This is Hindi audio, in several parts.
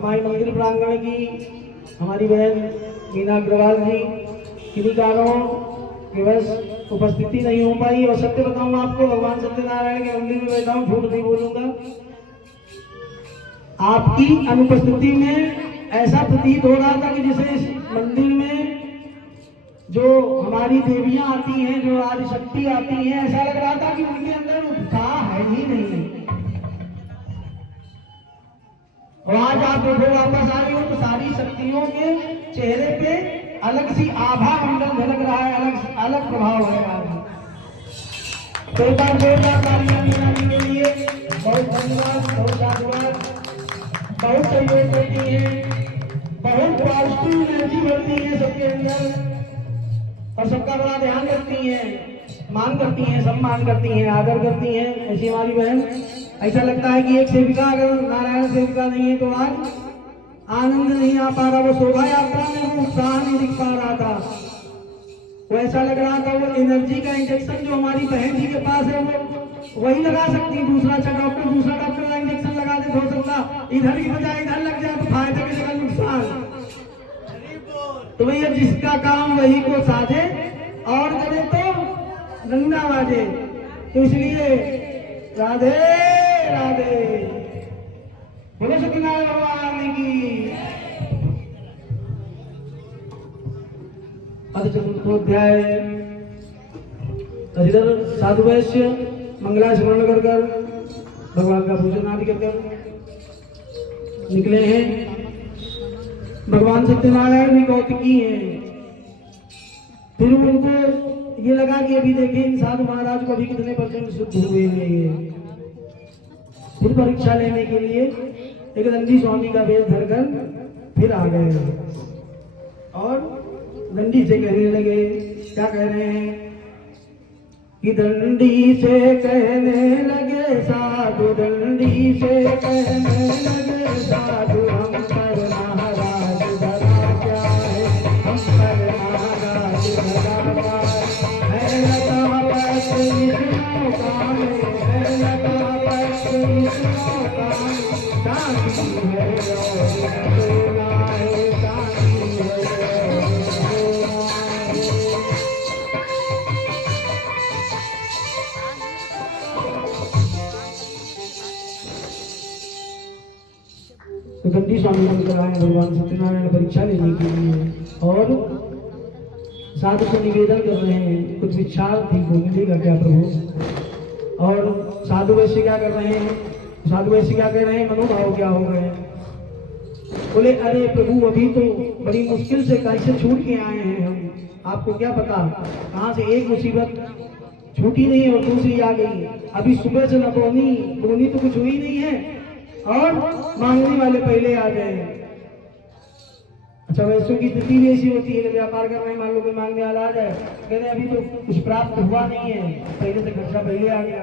हमारे मंदिर प्रांगण की हमारी बहन मीना अग्रवाल जी किन्हीं कारणों के बस उपस्थिति नहीं हो पाई। और सत्य बताऊं आपको, भगवान सत्यनारायण के मंदिर में बैठा हूं, झूठ नहीं बोलूंगा। आपकी अनुपस्थिति में ऐसा प्रतीत हो रहा था कि जैसे इस मंदिर में जो हमारी देवियां आती हैं, जो आदि शक्ति आती हैं, ऐसा लग रहा था कि उनके अंदर उत्साह है ही नहीं। और आज आप देखो वापस आए हो तो सारी शक्तियों के चेहरे पे अलग सी आभा मंडल झलक रहा है, अलग अलग प्रभाव है आज। तो एक बार जोरदार तालियां मीना जी के लिए। बहुत धन्यवाद, बहुत साधुवाद, बहुत सहयोग करती है, बहुत पॉजिटिव एनर्जी बढ़ती है सबके अंदर और सबका बड़ा ध्यान रखती है, मान करती हैं, सम्मान करती हैं, आदर करती हैं। ऐसी हमारी बहन। ऐसा लगता है कि एक सेविका अगर नारायण सेविका नहीं है तो आज आनंद नहीं आ पा रहा। वो शोभा यात्रा में वो उत्साह नहीं दिख पा रहा था। वो ऐसा लग रहा था वो एनर्जी का इंजेक्शन जो हमारी बहन जी के पास है वो वही लगा सकती। दूसरा डॉक्टर का इंजेक्शन लगा दे, हो सकता इधर की बजाय इधर लग जाए तो फायदा की जगह नुकसान। तो भैया जिसका काम वही को साझे और करे तो नंगा बाजे। तो इसलिए राधे राधे, बोलो सत्यनारायण भगवान की। चतुर्थोध्याय इधर साधु वैश्य मंगला स्मरण कर कर भगवान का पूजन आदि कर निकले हैं। भगवान सत्यनारायण भी कौतिकी हैं। फिर उनको ये लगा कि अभी देखें इन साधु महाराज को अभी कितने % शुद्ध हुए हैं। फिर परीक्षा लेने के लिए एक दंडी स्वामी का वेश धरकर फिर आ गए और दंडी से कहने लगे। क्या कह रहे हैं कि दंडी से कहने लगे साधु, दंडी से कहने लगे साधु, हम पर महाराज धरा क्या है, हम पर महाराज धरा क्या है। लता पत्र विष्णु काम, है लता पत्र विष्णु काम, शांति है और सोना है, शांति है। तो दंडी स्वामी बनकर आए भगवान सत्यनारायण परीक्षा लेने के लिए और साधु से निवेदन कर रहे हैं कुछ इच्छा ठीक हो मिलेगा क्या प्रभु। और साधु वैश्य क्या कर रहे हैं, साधु वैश्य क्या कह रहे हैं, मनोभाव क्या हो गए। बोले अरे प्रभु अभी तो बड़ी मुश्किल से कैसे छूट के आए हैं हम, आपको क्या पता कहाँ से एक मुसीबत छूटी नहीं और दूसरी आ गई। अभी सुबह से न बोनी तो कुछ हुई नहीं है और मांगने वाले पहले आ गए। अच्छा वैश्यों की स्थिति भी ऐसी होती है, व्यापार कर रहे हैं, मान लो कोई मांगने वाला आ जाए, कहते हैं अभी तो कुछ प्राप्त हुआ नहीं है, पहले से खर्चा पहले आ गया।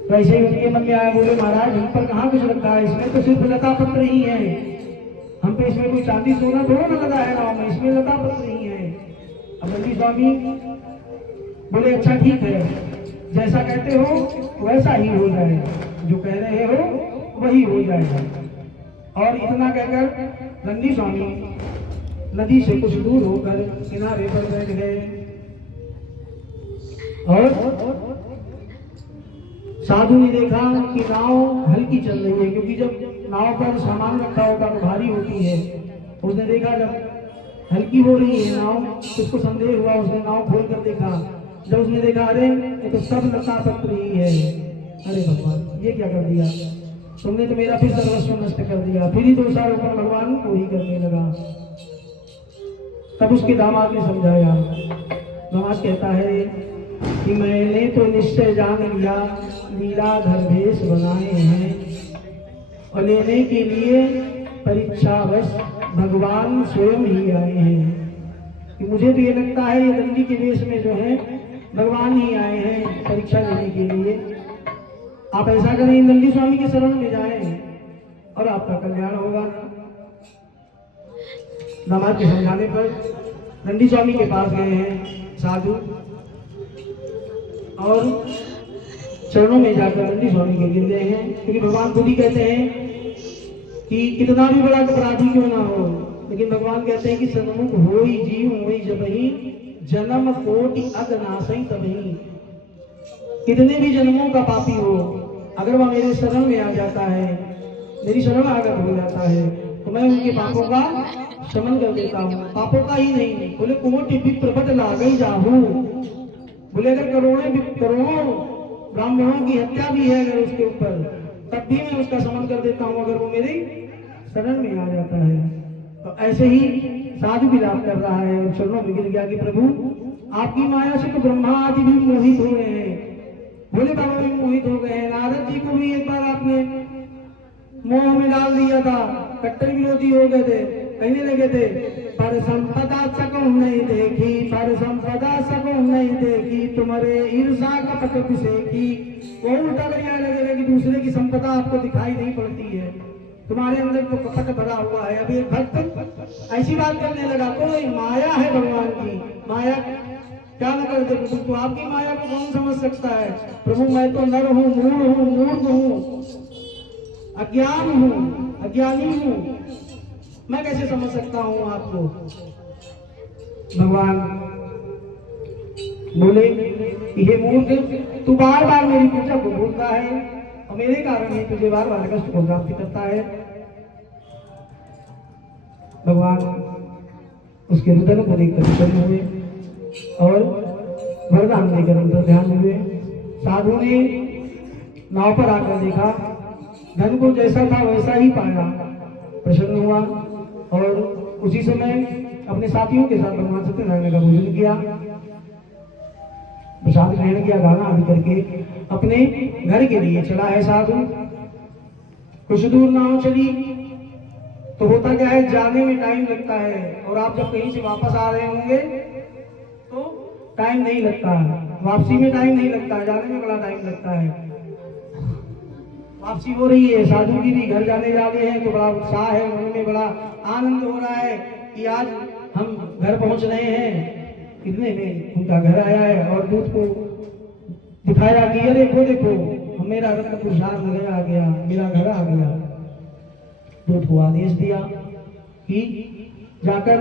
तो ऐसे ही उनके मन में आया, बोले महाराज हम पर कहाँ कुछ रखा है, इसमें तो सिर्फ लता पत्र ही है, हम पे इसमें कोई चांदी सोना थोड़ा ना लगा है नाव में, इसमें लता पत्र ही है। अब दंडी स्वामी बोले अच्छा ठीक है, जैसा कहते हो वैसा ही हो जाए, जो कह रहे हो वही हो जाएगा। और इतना कहकर दंडी स्वामी नदी से कुछ दूर होकर किनारे पर बैठ गए और साधु ने देखा कि नाव हल्की चल रही है, क्योंकि जब नाव पर सामान रखा होता तो भारी होती है। उसने देखा जब हल्की हो रही है नाव, उसको संदेह हुआ, उसने नाव खोल कर देखा। जब उसने देखा अरे ये तो सब लता पत्र ही है, अरे भगवान ये क्या कर दिया तुमने, तो मेरा फिर सर्वस्व नष्ट कर दिया। फिर ही दोषारोपण भगवान को ही करने लगा। तब उसके दामाद ने समझाया। दामाद कहता है कि मैंने तो निश्चय जान लिया लीलाधर भेष बनाए हैं और लेने के लिए परीक्षावश भगवान स्वयं ही आए हैं। कि मुझे तो ये लगता है ये दंडी के वेश में जो है भगवान ही आए हैं परीक्षा लेने के लिए। आप ऐसा करें दंडी स्वामी के शरण में जाएं और आपका कल्याण होगा। दामाद के समझाने पर दंडी स्वामी के पास गए हैं साधु और चरणों में जाकर दंडी स्वामी के गिर गए हैं, क्योंकि भगवान खुद ही कहते हैं कि कितना भी बड़ा अपराधी क्यों ना हो, लेकिन भगवान कहते हैं कि सन्मुख हो ही जीव हो ही जब ही जन्म कोटि अग नासई तभी। कितने भी जन्मों का पापी हो, अगर वह मेरे शरण में आ जाता है, मेरी शरण आगत हो जाता है, तो मैं उनके पापों का शमन कर देता हूँ। पापों का ही नहीं, बोले कोटि विप्र बट लागई जाहू, बोले अगर करोड़ों ब्राह्मणों की हत्या भी है अगर उसके ऊपर, तब भी मैं उसका शमन कर देता हूँ अगर वो मेरी शरण में आ जाता है। तो ऐसे ही साधु विलाप कर रहा है और चरणों में गिर गया कि प्रभु आपकी माया से तो ब्रह्मा आदि भी मोहित हो गए हैं, भोले बाबा भी मोहित हो गए हैं, नारद जी को भी एक बार आपने मोह में डाल दिया था, कट्टर विरोधी हो गए थे, कहने लगे थे पर संपदा सकूं नहीं देखी, पर संपदा सकूं नहीं देखी, तुम्हारे ईर्षा का पट की। वो उल्टा लगे लगे कि दूसरे की संपदा आपको दिखाई नहीं पड़ती है, तुम्हारे अंदर तो कपट भरा हुआ है। अभी एक भक्त ऐसी बात करने लगा, कोई माया है भगवान की, माया क्या न कर दे प्रभु, तो आपकी माया को कौन समझ सकता है प्रभु, मैं तो नर हूँ, मूर्ख हूँ, अज्ञान हूँ, अज्ञानी हूँ, मैं कैसे समझ सकता हूँ आपको। भगवान बोले ये मूर्ख, तू बार बार मेरी पूजा को बोलता है और मेरे कारण ही तुझे बार बार कष्ट को प्राप्त करता है। भगवान उसके रुदन को देखकर प्रसन्न हुए और वरदान देकर उनका ध्यान हुए। साधु ने नाव पर आकर देखा, धन को जैसा था वैसा ही पाया, प्रसन्न हुआ और उसी समय अपने साथियों के साथ भगवान सत्यनारायण का भोजन किया, प्रसाद ग्रहण किया, गाना आदि करके अपने घर के लिए चला है साधु। कुछ दूर नाव चली तो होता क्या है, जाने में टाइम लगता है और आप जब कहीं से वापस आ रहे होंगे तो टाइम नहीं लगता है, वापसी में टाइम नहीं लगता है, जाने में बड़ा टाइम लगता है। वापसी हो रही है, साधु की भी घर जाने जा रहे हैं तो बड़ा उत्साह है, मन में बड़ा आनंद हो रहा है कि आज हम घर पहुंच रहे हैं। इतने में उनका घर आया है और दूत को दिखाया कि अरे वो देखो मेरा रत्न पुरुषार्थ नगर आ गया, मेरा घर आ गया। दूत को आदेश दिया कि जाकर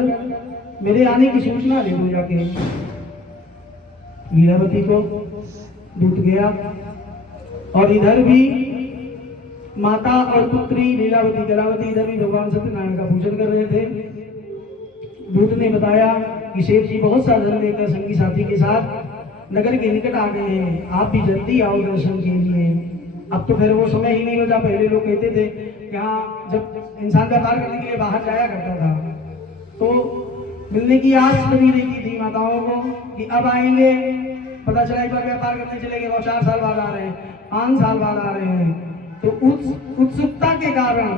मेरे आने की सूचना दे दो जाके। लीलावती को दूत गया और इधर भी माता और पुत्री लीलावती कलावती इधर भी भगवान सत्यनारायण का पूजन कर रहे थे। दूत ने बताया कि शेख जी बहुत सा धन लेकर संगी साथी के साथ नगर के निकट आ गए हैं, आप भी जल्दी आओ दर्शन के लिए। अब तो फिर वो समय ही नहीं बचा, पहले लोग कहते थे कि हाँ जब इंसान व्यापार करने के लिए बाहर जाया करता था तो मिलने की आस कभी नहीं थी माताओं को कि अब आएंगे, पता चला एक बार व्यापार करने चले गए और 4 साल बाद आ रहे हैं, 5 साल बाद आ रहे हैं। तो उत्सुकता के कारण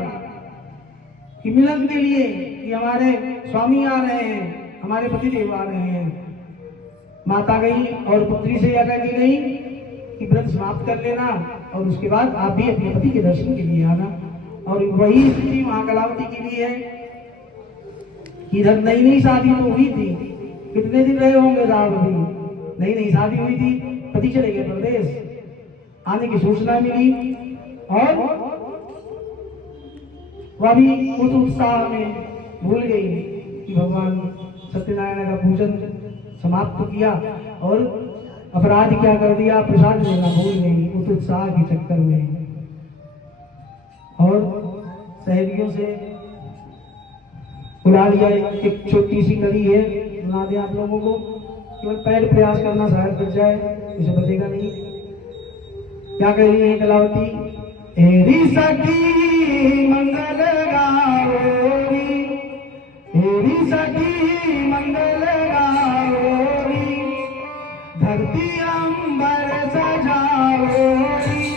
कि मिलन के लिए कि हमारे स्वामी आ रहे हैं, हमारे पतिदेव आ रहे हैं, माता गई और पुत्री से यह कह गई कि व्रत समाप्त कर लेना और उसके बाद आप भी अपने पति के दर्शन के लिए आना। और वही स्थिति महाकलावती की भी है। इधर नई नई शादी तो हुई थी, कितने दिन रहे होंगे साहब, अभी नई नई शादी हुई थी, पति चले गए प्रदेश, आने की सूचना मिली और वह भी उस उत्साह में भूल गई कि भगवान सत्यनारायण का पूजन समाप्त किया और अपराध क्या कर दिया, प्रसाद लेना भूल गई उस उत्साह के चक्कर में। और सहेलियों से बुला लिया, एक छोटी सी नदी है, बना दिया आप लोगों को, केवल पैर प्रयास करना शायद बच जाए, उसे बचेगा नहीं। क्या कह रही है कलावती, एरी सखी मंगल गाओरी, एरी सखी मंगल गाओरी, धरती अंबर सजाओरी,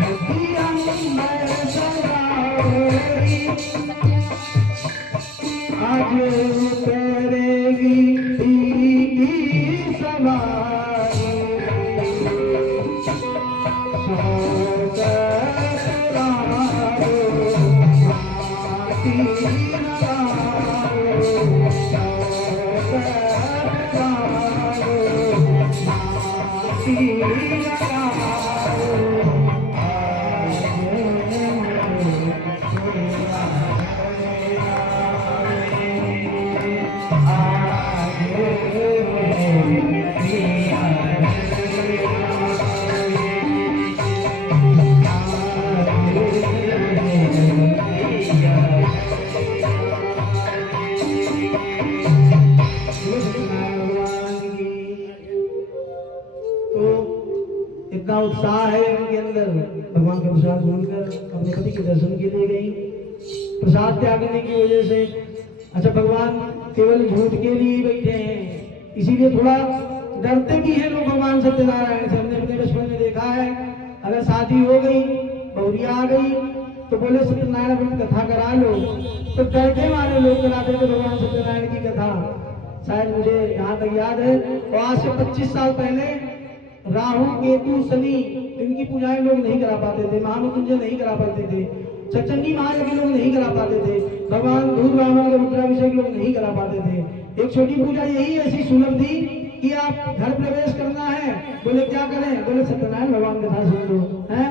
धरती अंबर सजाओरी, आज उतरेगी की सवारी, पति के दर्शन के लिए गई, प्रसाद त्यागने की वजह से। अच्छा, भगवान केवल झूठ के लिए बैठे हैं, इसीलिए थोड़ा डरते भी हैं लोग भगवान सत्यनारायण से। हमने अपने बचपन में देखा है, अगर शादी हो गई, बहुरिया आ गई, तो बोले सत्यनारायण व्रत कथा करा लो, तो डर के मारे लोग कराते थे भगवान सत्यनारायण की कथा। शायद मुझे यहाँ तक याद है, और आज से 25 साल पहले राहु केतु शनि इनकी पूजाएं लोग नहीं करा पाते थे, महामृत्युंजय नहीं करा पाते थे, चचंडी महायज्ञ लोग नहीं करा पाते थे, भगवान दूध ब्राह्मण का रुद्राभिषेक लोग नहीं करा पाते थे। एक छोटी पूजा यही ऐसी सुलभ थी कि आप घर प्रवेश करना है, बोले क्या करें, बोले सत्यनारायण भगवान कथा सुन लो। है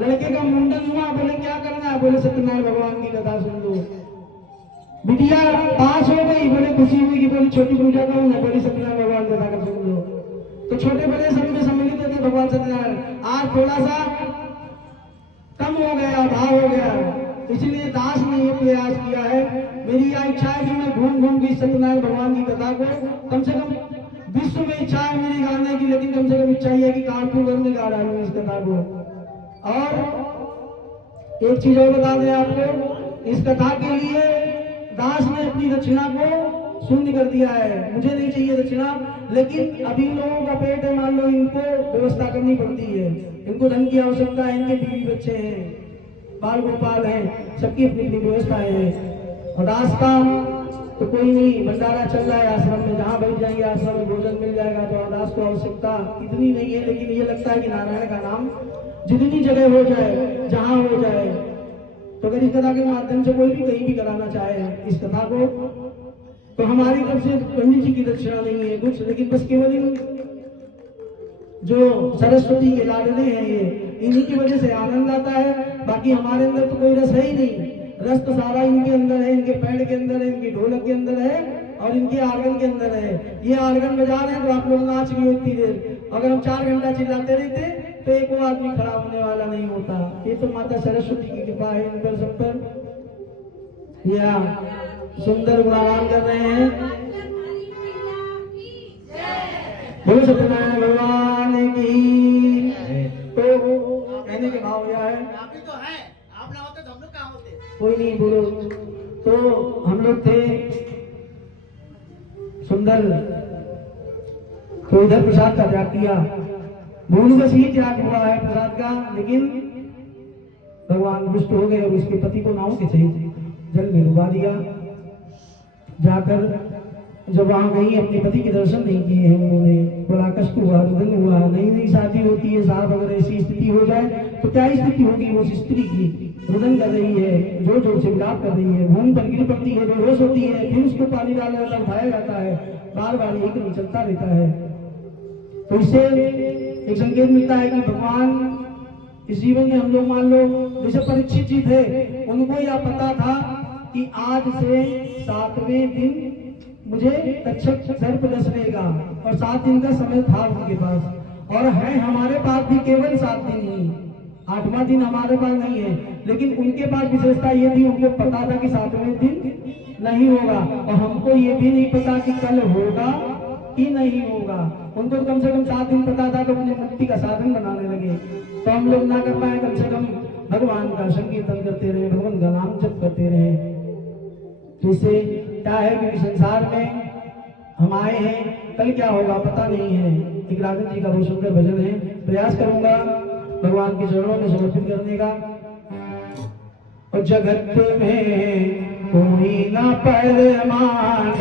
लड़के का मुंडन हुआ, बोले क्या करना है, बोले सत्यनारायण भगवान की कथा सुन लो। बिटिया पास हो गई, बोले खुशी हुई कि बोली छोटी पूजा कौन है, बोली सत्यनारायण भगवान कथा कर सुन लो। तो छोटे बड़े सब में सम्मिलित होते भगवान सत्यनारायण। आज थोड़ा सा कम हो गया, भाव हो गया, इसलिए दास ने ये प्रयास किया है। मेरी यह इच्छा है कि मैं घूम घूम के सत्यनारायण भगवान की कथा को, कम से कम विश्व में इच्छा है मेरी गाने की, लेकिन कम से कम इच्छा है कि कानपुर में गा डालूं इस कथा को। और एक चीज और बता दें आपको, इस कथा के लिए दास ने अपनी दक्षिणा को शून्य कर दिया है। मुझे नहीं चाहिए दक्षिणा, लेकिन अभी लोगों का पेट है, मान लो इनको व्यवस्था करनी पड़ती है, इनको धन की आवश्यकता है, इनके बीवी बच्चे हैं, बाल गोपाल हैं, सबकी अपनी अपनी व्यवस्थाएं हैं। और दास का तो कोई नहीं, भंडारा चल रहा है आश्रम में, जहाँ बैठ जाएंगे आश्रम में भोजन मिल जाएगा, तो दास को आवश्यकता इतनी नहीं है। लेकिन ये लगता है कि नारायण का नाम जितनी जगह हो जाए, जहाँ हो जाए, तो अगर इस कथा के माध्यम से कोई भी कहीं भी कराना चाहे इस कथा को, तो हमारी तरफ से पंडित जी की दक्षिणा नहीं है कुछ, लेकिन बस केवल इन जो सरस्वती के लाडले हैं ये, इन्हीं की वजह से आनंद आता है। बाकी हमारे अंदर तो कोई रस है ही नहीं, रस तो सारा इनके अंदर है, इनके पैर के अंदर है, इनकी ढोलक के अंदर है, और इनके आर्गन के अंदर है। ये आर्गन बजा रहे हैं तो आप लोग नाच भी इतनी देर, अगर हम 4 घंटा चिल्लाते रहते तो एक वो आदमी खड़ा होने वाला नहीं होता। ये तो माता सरस्वती की कृपा है इन पर सब पर। या सुंदर गुणगान कर रहे हैं, बोलो सत्यनारायण भगवान की। तो कहने के भाव यह है, आप ही तो हैं, आप ना होते तो हम लोग कहाँ होते। कोई नहीं, बोलो। तो हम लोग थे सुंदर, तो इधर प्रसाद का त्याग किया, भूल बस ही त्याग हुआ है प्रसाद का, लेकिन भगवान रुष्ट हो गए और उसके पति को नाव के सहित जल में डुबा दिया। जाकर जब वहां गई, अपने पति के दर्शन नहीं किए हैं उन्होंने, बड़ा कष्ट हुआ, रुदन हुआ। नई नई शादी होती है साहब, अगर ऐसी स्थिति हो जाए तो क्या स्थिति होगी उस स्त्री की। रुदन कर रही है, जोर जोर से विलाप कर रही है, भूमि पर गिर पड़ती है, बेहोश होती है, फिर उसको पानी डाला जाता, उठाया जाता है, बार बार यही क्रम चलता रहता है। तो इससे एक संकेत मिलता है कि भगवान इस जीवन में हम लोग, मान लो जैसे परीक्षित जी थे, उनको यह पता था कि आज से 7वें दिन मुझे तक्षक सर्प डसनेगा, और 7 दिन का समय था उनके पास, और है हमारे पास भी केवल 7 दिन ही, 8वां दिन हमारे पास नहीं है। लेकिन उनके पास विशेषता ये थी, उनको पता था कि 7वें दिन नहीं होगा, और हमको ये भी नहीं पता कि कल होगा कि नहीं होगा। उनको कम से कम 7 दिन पता था, तो अपने मुक्ति का साधन बनाने लगे। तो हम लोग ना कर पाए, कम से कम भगवान का संकीर्तन करते रहे, भगवान का नाम जप करते रहे। तो इससे क्या है, क्योंकि संसार में हम आए हैं, कल क्या होगा पता नहीं है। एक राजन जी का बहुत सुंदर भजन है, प्रयास करूंगा भगवान के चरणों में समर्पित करने का। और जगत में कोई ना परमान,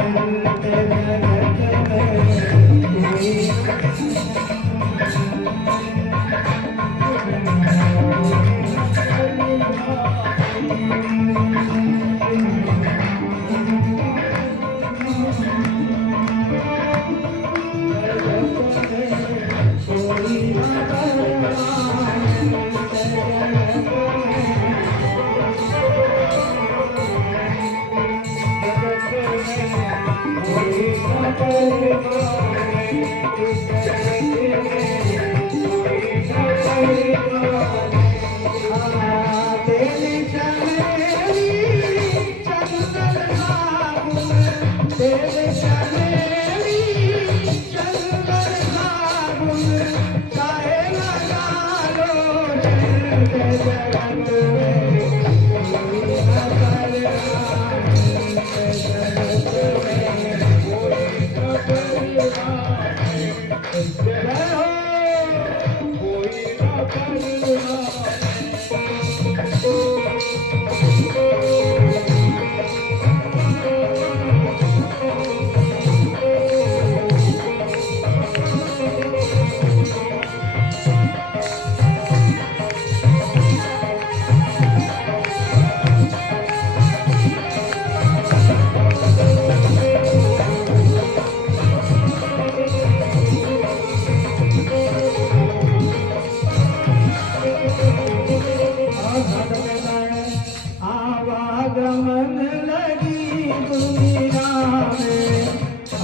दुनिया में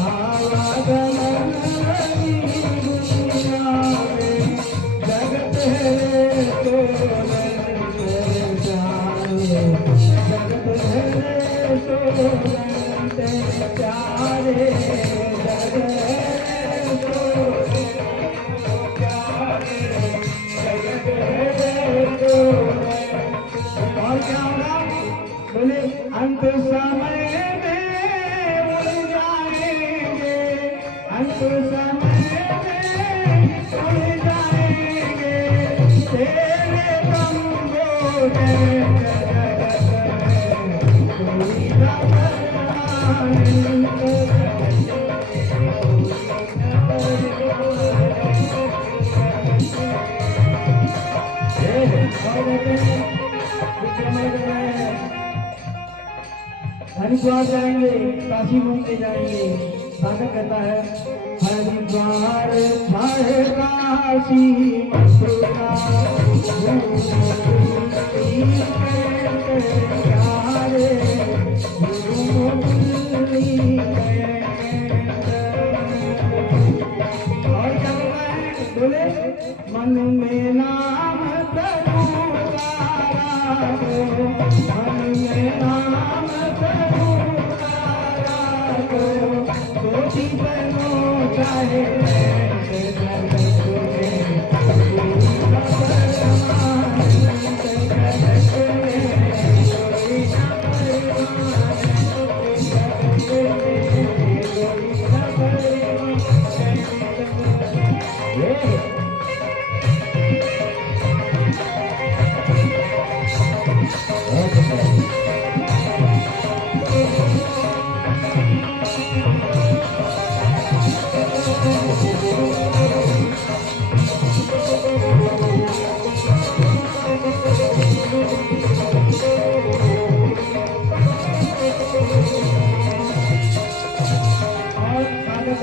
आवागमन की दुनिया में जगत है तो जगत है तो प्यारे जगत और क्या होगा बोले अंत समय में उड़ जाएंगे अंत समय में उड़ जाएंगे तेरे बंदों के कोई हरिद्वार जाएंगे काशी घूमने जाएंगे सागर कहता है हरिद्वार चाहे काशी मथुरा और क्या होगा है बोले मन में नाम प्रभु का राखो मन में नाम प्रभु का राखो कोटि बनो चाहे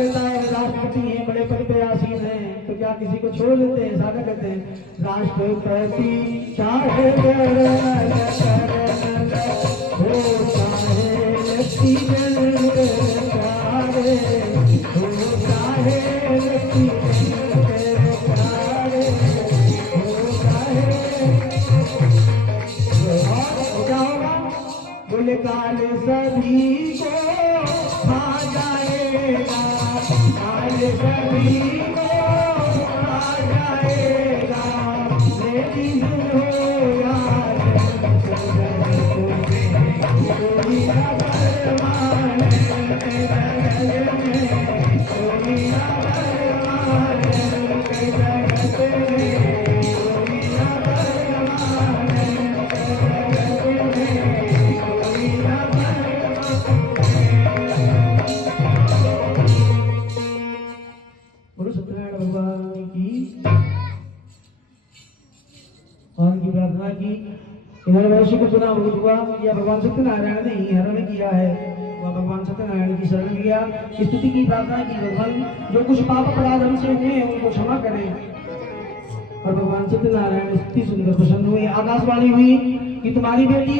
राष्ट्रपति हैं बड़े पद पे आसीन हैं तो क्या किसी को छोड़ देते हैं सागर कहते हैं राष्ट्रपति चाहे हो चाहे बोले काल सभी को खा जाएगा काल सभी को खा जाएगा लेकिन हो यार कोई न परवान जगत में कोई न परवान जगत में कोई न परवान जगत में भगवान की और की प्रार्थना की इधर वैश्य को चुनाव हुआ या भगवान सत्यनारायण ने ही हरण किया है वह भगवान सत्यनारायण की शरण किया स्तुति की प्रार्थना की भगवान जो कुछ पाप अपराध हमसे हुए हैं उनको क्षमा करें और भगवान सत्यनारायण स्तुति सुनकर प्रसन्न हुए आकाशवाणी हुई कि तुम्हारी बेटी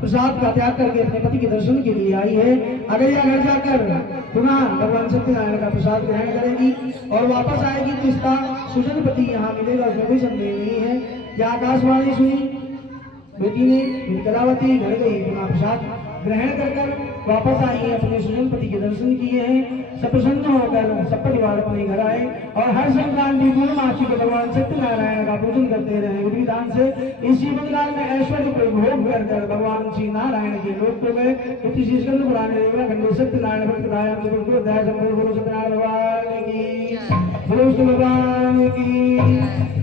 प्रसाद का त्याग करके अपने पति के दर्शन के लिए आई है अगर यह घर जाकर पुनः भगवान सत्यनारायण का प्रसाद ग्रहण करेगी और वापस आएगी तो इसका सुजन पति यहाँ मिलेगा उसमें कोई संदेह नहीं है यह आकाशवाणी सुनी बेटी ने कलावती घर गई पुनः प्रसाद ग्रहण कर वापस आई है अपने सुजन पति के दर्शन किए हैं सब प्रसन्न होकर सब परिवार अपने घर आए और हर संक्रांति पूर्णमासी को भगवान सत्यनारायण का पूजन करते रहे विधि विधान से इस जीवन काल में ऐश्वर्य को भोग कर भगवान श्री नारायण के लोक को गए इसी स्कंद पुराण खंडे सत्यनारायण भगवान की